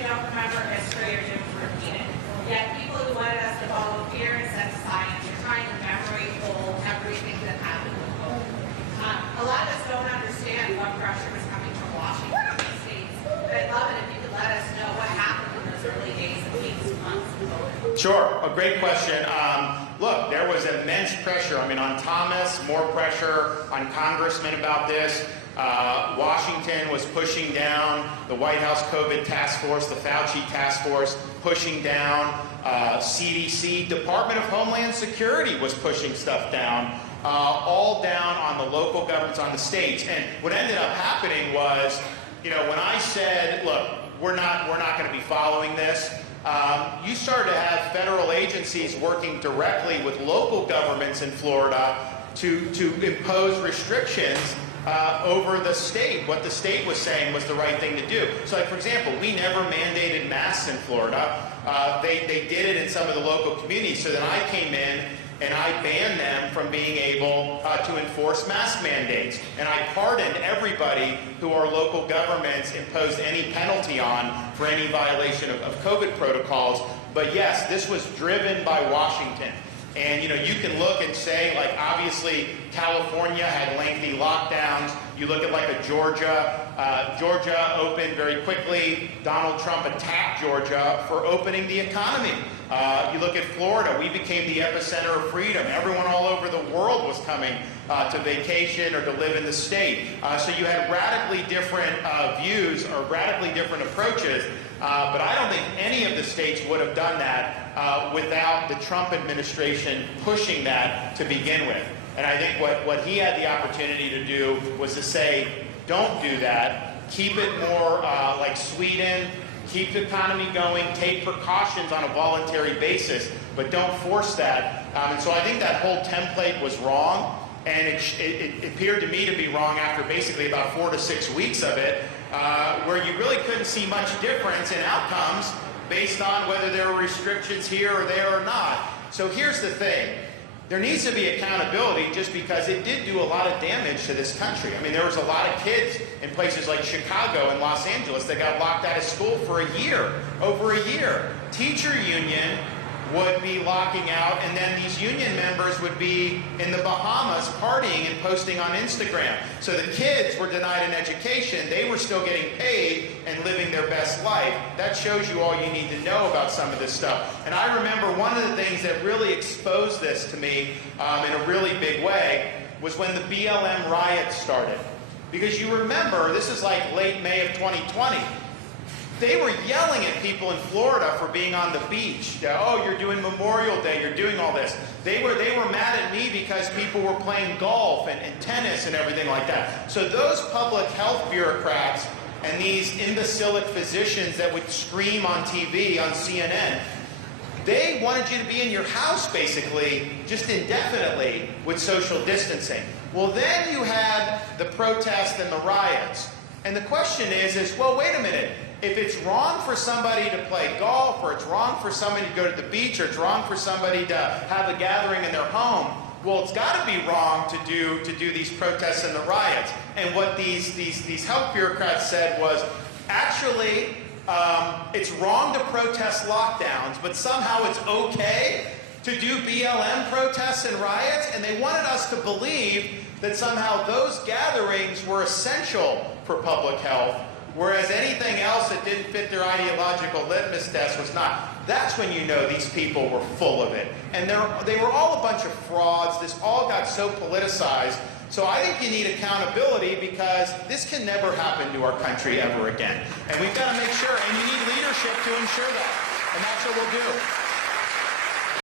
you don't remember history or didn't repeat it. Yet people who wanted us to follow fear instead of science are trying to memory hold everything that happened with COVID. A lot of us don't understand what pressure was coming from Washington and the states. But I'd love it if you could let us know what happened in those early days and weeks, months of COVID. Sure, a great question. Look, there was immense pressure. I mean, on Thomas, more pressure on congressmen about this. Washington was pushing down the White House COVID task force, the Fauci task force, pushing down CDC, Department of Homeland Security was pushing stuff down, all down on the local governments, on the states. And what ended up happening was, you know, when I said, look, we're not going to be following this, you started to have federal agencies working directly with local governments in Florida to impose restrictions over the state. What the state was saying was the right thing to do. So, like, for example, we never mandated masks in Florida. They did it in some of the local communities. So then I came in and I banned them from being able to enforce mask mandates. And I pardoned everybody who our local governments imposed any penalty on for any violation of COVID protocols. But yes, this was driven by Washington. And, you know, you can look and say, like, obviously California had lengthy lockdowns. You look at, like, a Georgia. Georgia opened very quickly. Donald Trump attacked Georgia for opening the economy. You look at Florida. We became the epicenter of freedom. Everyone all over the world was coming to vacation or to live in the state. So you had radically different views or radically different approaches. But I don't think any of the states would have done that without the Trump administration pushing that to begin with. And I think what he had the opportunity to do was to say, don't do that. Keep it more like Sweden. Keep the economy going. Take precautions on a voluntary basis, but don't force that. And so I think that whole template was wrong. And it appeared to me to be wrong after basically about 4 to 6 weeks of it, where you really couldn't see much difference in outcomes based on whether there were restrictions here or there or not. So here's the thing. There needs to be accountability just because it did do a lot of damage to this country. I mean, there was a lot of kids in places like Chicago and Los Angeles that got locked out of school for a year, over a year. Teacher union would be locking out, and then these union members would be in the Bahamas partying and posting on Instagram. So the kids were denied an education. They were still getting paid and living their best life. That shows you all you need to know about some of this stuff. And I remember one of the things that really exposed this to me in a really big way was when the BLM riots started. Because you remember, this is like late May of 2020. They were yelling at people in Florida for being on the beach. Oh, you're doing Memorial Day, you're doing all this. They were mad at me because people were playing golf and tennis and everything like that. So those public health bureaucrats and these imbecilic physicians that would scream on TV, on CNN, they wanted you to be in your house, basically, just indefinitely with social distancing. Well, then you had the protests and the riots. And the question is, well, wait a minute. If it's wrong for somebody to play golf, or it's wrong for somebody to go to the beach, or it's wrong for somebody to have a gathering in their home, well, it's got to be wrong to do these protests and the riots. And what these health bureaucrats said was, actually, it's wrong to protest lockdowns, but somehow it's okay to do BLM protests and riots, and they wanted us to believe that somehow those gatherings were essential for public health, whereas anything else that didn't fit their ideological litmus test was not. That's when you know these people were full of it. And they were all a bunch of frauds. This all got so politicized. So I think you need accountability, because this can never happen to our country ever again. And we've got to make sure, and you need leadership to ensure that. And that's what we'll do.